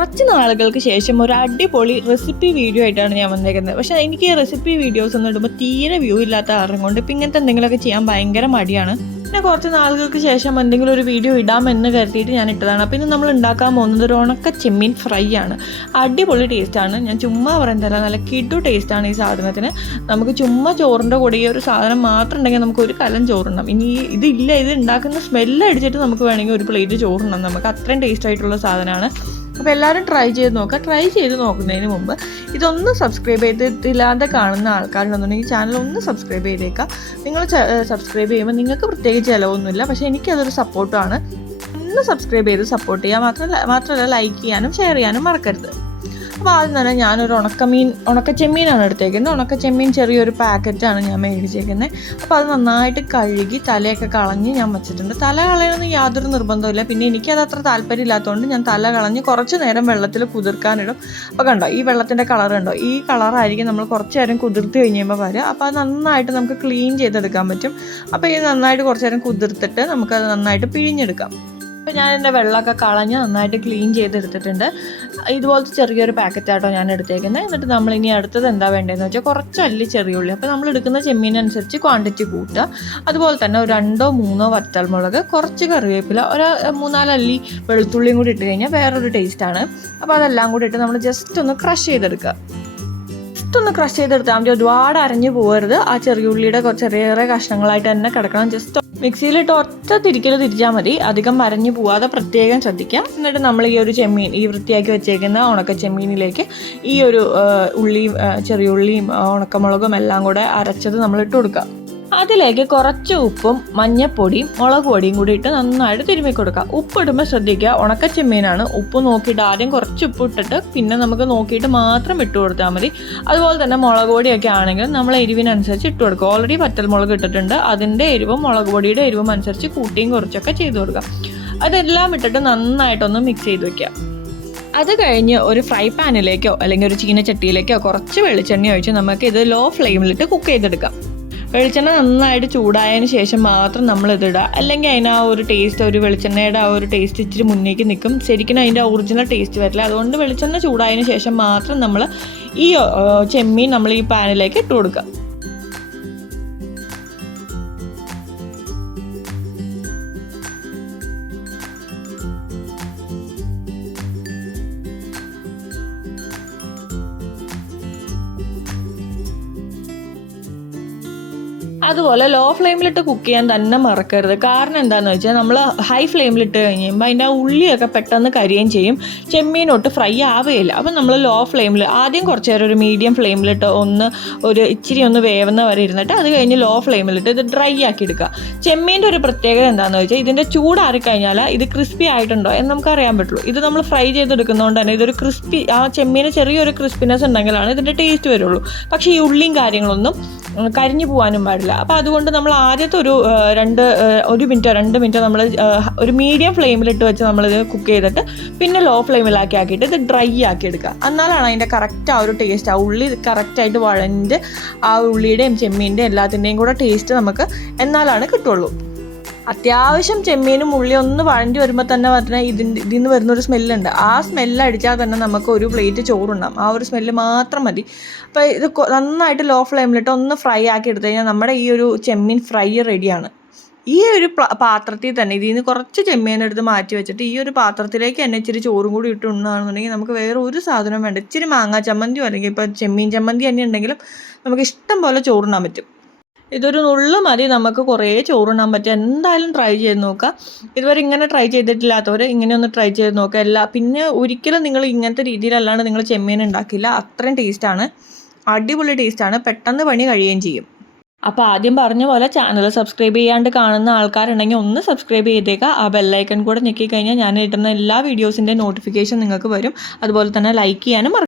കുറച്ച് നാളുകൾക്ക് ശേഷം ഒരു അടിപൊളി റെസിപ്പി വീഡിയോ ആയിട്ടാണ് ഞാൻ വന്നേക്കുന്നത്. പക്ഷേ എനിക്ക് ഈ റെസിപ്പി വീഡിയോസ് ഒന്നും ഇടുമ്പോൾ തീരെ വ്യൂ ഇല്ലാത്ത കാരണം കൊണ്ട് ഇപ്പം ഇങ്ങനത്തെ എന്തെങ്കിലുമൊക്കെ ചെയ്യാൻ ഭയങ്കര മടിയാണ്. പിന്നെ കുറച്ച് നാളുകൾക്ക് ശേഷം എന്തെങ്കിലും ഒരു വീഡിയോ ഇടാമെന്ന് കരുതിയിട്ട് ഞാൻ ഇട്ടതാണ്. അപ്പോൾ ഇന്ന് നമ്മൾ ഉണ്ടാക്കാൻ പോകുന്നത് ഒരു ഉണക്ക ചെമ്മീൻ ഫ്രൈ ആണ്. അടിപൊളി ടേസ്റ്റാണ് ഞാൻ ചുമ്മാ പറയുന്നതല്ല നല്ല കിഡു ടേസ്റ്റാണ് ഈ സാധനത്തിന്. നമുക്ക് ചുമ്മാ ചോറിന്റെ കൂടെ ഈ ഒരു സാധനം മാത്രം ഉണ്ടെങ്കിൽ നമുക്ക് ഒരു കലം ചോറുണ്ണാം ഇനി ഇതില്ല ഇത് ഉണ്ടാക്കുന്ന സ്മെല്ല് അടിച്ചിട്ട് നമുക്ക് വേണമെങ്കിൽ ഒരു പ്ലേറ്റ് ചോറുണ്ണാം നമുക്ക് അത്രയും ടേസ്റ്റ് ആയിട്ടുള്ള സാധനമാണ്. അപ്പോൾ എല്ലാവരും ട്രൈ ചെയ്ത് നോക്കുക ട്രൈ ചെയ്ത് നോക്കുന്നതിന് മുമ്പ് ഇതൊന്നും സബ്സ്ക്രൈബ് ചെയ്തിട്ടില്ലാതെ കാണുന്ന ആൾക്കാരുണ്ടെന്നുണ്ടെങ്കിൽ ചാനൽ ഒന്ന് സബ്സ്ക്രൈബ് ചെയ്തേക്കുക നിങ്ങൾ സബ്സ്ക്രൈബ് ചെയ്യുമ്പോൾ നിങ്ങൾക്ക് പ്രത്യേകിച്ച് ചിലവൊന്നുമില്ല. പക്ഷേ എനിക്കതൊരു സപ്പോർട്ടാണ് ഒന്ന് സബ്സ്ക്രൈബ് ചെയ്ത് സപ്പോർട്ട് ചെയ്യുക മാത്രമല്ല മാത്രമല്ല ലൈക്ക് ചെയ്യാനും ഷെയർ ചെയ്യാനും മറക്കരുത്. അപ്പോൾ ആദ്യം തന്നെ ഞാനൊരു ഉണക്കമീൻ ഉണക്ക ചെമ്മീനാണ് എടുത്തേക്കുന്നത്. ഉണക്ക ചെമ്മീൻ ചെറിയൊരു പാക്കറ്റാണ് ഞാൻ മേടിച്ചേക്കുന്നത്. അപ്പോൾ അത് നന്നായിട്ട് കഴുകി തലയൊക്കെ കളഞ്ഞ് ഞാൻ വെച്ചിട്ടുണ്ട്. തല കളയണമെന്ന് യാതൊരു നിർബന്ധമില്ല പിന്നെ എനിക്കത് അത്ര താല്പര്യമില്ലാത്തതുകൊണ്ട് ഞാൻ തല കളഞ്ഞ് കുറച്ച് നേരം വെള്ളത്തിൽ കുതിർക്കാനിടും. അപ്പോൾ കണ്ടോ ഈ വെള്ളത്തിന്റെ കളർ കണ്ടോ? ഈ കളറായിരിക്കും നമ്മൾ കുറച്ച് നേരം കുതിർത്ത് കഴിയുമ്പോൾ വരിക. അപ്പോൾ അത് നന്നായിട്ട് നമുക്ക് ക്ലീൻ ചെയ്തെടുക്കാൻ പറ്റും. അപ്പോൾ ഇത് നന്നായിട്ട് കുറച്ച് നേരം കുതിർത്തിട്ട് നമുക്കത് നന്നായിട്ട് പിഴിഞ്ഞെടുക്കാം. ഞാൻ എന്റെ വെള്ളമൊക്കെ കളഞ്ഞ് നന്നായിട്ട് ക്ലീൻ ചെയ്തെടുത്തിട്ടുണ്ട്. ഇതുപോലത്തെ ചെറിയൊരു പാക്കറ്റാട്ടോ ഞാൻ എടുത്തേക്കുന്നത് എന്നിട്ട് നമ്മൾ ഇനി അടുത്തത് എന്താ വേണ്ടതെന്ന് വെച്ചാൽ കുറച്ച് അല്ലി ചെറിയ ഉള്ളി. അപ്പോൾ നമ്മൾ എടുക്കുന്ന ചെമ്മീനനുസരിച്ച് ക്വാണ്ടിറ്റി കൂട്ടുക. അതുപോലെ തന്നെ രണ്ടോ മൂന്നോ വറ്റൽമുളക് കുറച്ച് കറിവേപ്പില ഒരു മൂന്നാലല്ലി വെളുത്തുള്ളിയും കൂടി ഇട്ട് കഴിഞ്ഞാൽ വേറൊരു ടേസ്റ്റാണ് അപ്പോൾ അതെല്ലാം കൂടി ഇട്ട് നമ്മൾ ജസ്റ്റ് ഒന്ന് ക്രഷ് ചെയ്തെടുക്കുക. ജസ്റ്റ് ഒന്ന് ക്രഷ് ചെയ്തെടുത്താൽ മതി. ഒരുപാട് അരഞ്ഞു പോകരുത് ആ ചെറിയ ഉള്ളിയുടെ ചെറിയ ചെറിയ കഷ്ണങ്ങളായിട്ട് തന്നെ കിടക്കണം. ജസ്റ്റ് മിക്സിയിലിട്ട് ഒറ്റ തിരിക്കൽ തിരിച്ചാൽ മതി. അധികം മരഞ്ഞു പോവാതെ പ്രത്യേകം ശ്രദ്ധിക്കാം. എന്നിട്ട് നമ്മൾ ഈ ഒരു ചെമ്മീൻ ഈ വൃത്തിയാക്കി വെച്ചേക്കുന്ന ഉണക്ക ചെമ്മീനിലേക്ക് ഈ ഒരു ഉള്ളിയും ചെറിയ ഉള്ളിയും ഉണക്കമുളകും എല്ലാം കൂടെ അരച്ചത് നമ്മൾ ഇട്ട് കൊടുക്കുക. അതിലേക്ക് കുറച്ച് ഉപ്പും മഞ്ഞപ്പൊടിയും മുളക് പൊടിയും കൂടി ഇട്ട് നന്നായിട്ട് തിരുമ്മി കൊടുക്കുക. ഉപ്പ് ഇടുമ്പോൾ ശ്രദ്ധിക്കുക ഉണക്ക ചെമ്മീനാണ് ഉപ്പ് നോക്കിയിട്ട് ആദ്യം കുറച്ച് ഉപ്പ് ഇട്ടിട്ട് പിന്നെ നമുക്ക് നോക്കിയിട്ട് മാത്രം ഇട്ട് കൊടുത്താൽ മതി. അതുപോലെ തന്നെ മുളക് പൊടിയൊക്കെ ആണെങ്കിൽ നമ്മൾ എരിവിനനുസരിച്ച് ഇട്ട് കൊടുക്കുക. ഓൾറെഡി പറ്റൽ മുളക് ഇട്ടിട്ടുണ്ട്. അതിന്റെ എരിവും മുളക് പൊടിയുടെ എരിവും അനുസരിച്ച് കൂട്ടിയും കുറച്ചൊക്കെ ചെയ്ത് കൊടുക്കുക. അതെല്ലാം ഇട്ടിട്ട് നന്നായിട്ടൊന്ന് മിക്സ് ചെയ്ത് വെക്കുക. അത് കഴിഞ്ഞ് ഒരു ഫ്രൈ പാനിലേക്കോ അല്ലെങ്കിൽ ഒരു ചീനച്ചട്ടിയിലേക്കോ കുറച്ച് വെളിച്ചെണ്ണ ഒഴിച്ച് നമുക്ക് ഇത് ലോ ഫ്ലെയിമിലിട്ട് കുക്ക് ചെയ്തെടുക്കാം. വെളിച്ചെണ്ണ നന്നായിട്ട് ചൂടായതിന് ശേഷം മാത്രം നമ്മൾ ഇതിടുക അല്ലെങ്കിൽ അതിന് ആ ഒരു ടേസ്റ്റ് ഒരു വെളിച്ചെണ്ണയുടെ ആ ഒരു ടേസ്റ്റ് ഇച്ചിരി മുന്നേക്ക് നിൽക്കും ശരിക്കും അതിന്റെ ഒറിജിനൽ ടേസ്റ്റ് വരില്ല. അതുകൊണ്ട് വെളിച്ചെണ്ണ ചൂടായതിന് ശേഷം മാത്രം നമ്മൾ ഈ ചെമ്മീൻ നമ്മൾ ഈ പാനിലേക്ക് ഇട്ട് കൊടുക്കുക അതുപോലെ ലോ ഫ്ലെയിമിലിട്ട് കുക്ക് ചെയ്യാൻ തന്നെ മറക്കരുത്. കാരണം എന്താണെന്ന് വെച്ചാൽ നമ്മൾ ഹൈ ഫ്ലെയിമിലിട്ട് കഴിഞ്ഞ് കഴിയുമ്പോൾ അതിന്റെ ആ ഉള്ളിയൊക്കെ പെട്ടെന്ന് കരിയുകയും ചെയ്യും. ചെമ്മീനൊട്ട് ഫ്രൈ ആവുകയില്ല അപ്പം നമ്മൾ ലോ ഫ്ലെയിമിൽ ആദ്യം കുറച്ച് നേരം ഒരു മീഡിയം ഫ്ലെയിമിലിട്ട് ഒന്ന് ഒരു ഇച്ചിരി ഒന്ന് വേവുന്ന വരെ ഇരുന്നിട്ട് അത് കഴിഞ്ഞ് ലോ ഫ്ലെയിമിലിട്ട് ഇത് ഡ്രൈ ആക്കി എടുക്കുക. ചെമ്മീന്റെ ഒരു പ്രത്യേകത എന്താണെന്ന് വെച്ചാൽ ഇതിന്റെ ചൂടാറിക്കഴിഞ്ഞാൽ ഇത് ക്രിസ്പി ആയിട്ടുണ്ടോ എന്ന് നമുക്ക് അറിയാൻ പറ്റുള്ളൂ. ഇത് നമ്മൾ ഫ്രൈ ചെയ്തെടുക്കുന്നതുകൊണ്ട് തന്നെ ഇതൊരു ക്രിസ്പി ആ ചെമ്മീന് ചെറിയൊരു ക്രിസ്പിനെസ് ഉണ്ടെങ്കിലാണ് ഇതിന്റെ ടേസ്റ്റ് വരുള്ളൂ. പക്ഷേ ഈ ഉള്ളിയും കാര്യങ്ങളൊന്നും കരിഞ്ഞു പോകാനും പാടില്ല. അപ്പോൾ അതുകൊണ്ട് നമ്മൾ ആദ്യത്തെ ഒരു രണ്ട് ഒരു മിനിറ്റോ രണ്ട് മിനിറ്റോ നമ്മൾ ഒരു മീഡിയം ഫ്ലെയിമിലിട്ട് വെച്ച് നമ്മളിത് കുക്ക് ചെയ്തിട്ട് പിന്നെ ലോ ഫ്ലെയിമിലാക്കി ആക്കിയിട്ട് ഇത് ഡ്രൈ ആക്കി എടുക്കുക. എന്നാലാണ് അതിന്റെ കറക്റ്റ് ആ ഒരു ടേസ്റ്റ് ആ ഉള്ളി കറക്റ്റായിട്ട് വഴഞ്ഞ് ആ ഉള്ളിയുടെയും ചെമ്മീന്റെയും എല്ലാത്തിന്റെയും കൂടെ ടേസ്റ്റ് നമുക്ക് എന്നാലാണ് കിട്ടുള്ളൂ. അത്യാവശ്യം ചെമ്മീനും ഉള്ളി ഒന്ന് വഴണ്ടി വരുമ്പോൾ തന്നെ പറഞ്ഞാൽ ഇതിന്റെ ഇതിൽ നിന്ന് വരുന്നൊരു സ്മെല്ലുണ്ട്. ആ സ്മെല്ല് അടിച്ചാൽ തന്നെ നമുക്ക് ഒരു പ്ലേറ്റ് ചോറുണ്ടാകും ആ ഒരു സ്മെല്ല് മാത്രം മതി. അപ്പോൾ ഇത് നന്നായിട്ട് ലോ ഫ്ലെയിമിലിട്ട് ഒന്ന് ഫ്രൈ ആക്കി എടുത്തു കഴിഞ്ഞാൽ നമ്മുടെ ഈ ഒരു ചെമ്മീൻ ഫ്രൈ റെഡിയാണ്. ഈ ഒരു പാത്രത്തിൽ തന്നെ ഇതിൽ നിന്ന് കുറച്ച് ചെമ്മീൻ എടുത്ത് മാറ്റി വെച്ചിട്ട് ഈ ഒരു പാത്രത്തിലേക്ക് തന്നെ ഇച്ചിരി ചോറും കൂടി ഇട്ട് ഉണ്ണുകയാണെന്നുണ്ടെങ്കിൽ നമുക്ക് വേറെ ഒരു സാധനം വേണ്ട. ഇച്ചിരി മാങ്ങാ ചമ്മന്തിയോ അല്ലെങ്കിൽ ഇപ്പോൾ ചെമ്മീൻ ചമ്മന്തി തന്നെ ഉണ്ടെങ്കിലും നമുക്ക് ഇഷ്ടം പോലെ ചോറുണ്ണാൻ പറ്റും. ഇതൊരു നുള്ളു മതി. നമുക്ക് കുറേ ചോറുണ്ണാൻ പറ്റും. എന്തായാലും ട്രൈ ചെയ്ത് നോക്കുക ഇതുവരെ ഇങ്ങനെ ട്രൈ ചെയ്തിട്ടില്ലാത്തവർ ഇങ്ങനെ ഒന്ന് ട്രൈ ചെയ്ത് നോക്കുക എല്ലാ പിന്നെ ഒരിക്കലും നിങ്ങൾ ഇങ്ങനത്തെ രീതിയിലല്ലാണ്ട് നിങ്ങൾ ചെമ്മീൻ ഉണ്ടാക്കില്ല. അത്രയും ടേസ്റ്റാണ് അടിപൊളി ടേസ്റ്റാണ് പെട്ടെന്ന് പണി കഴിയുകയും ചെയ്യും. അപ്പോൾ ആദ്യം പറഞ്ഞ പോലെ ചാനൽ സബ്സ്ക്രൈബ് ചെയ്യാണ്ട് കാണുന്ന ആൾക്കാരുണ്ടെങ്കിൽ ഒന്ന് സബ്സ്ക്രൈബ് ചെയ്തേക്കുക ആ ബെല്ലൈക്കൺ കൂടെ ഞെക്കി ഞാൻ ഇടുന്ന എല്ലാ വീഡിയോസിന്റെ നോട്ടിഫിക്കേഷൻ നിങ്ങൾക്ക് വരും. അതുപോലെ തന്നെ ലൈക്ക് ചെയ്യാനും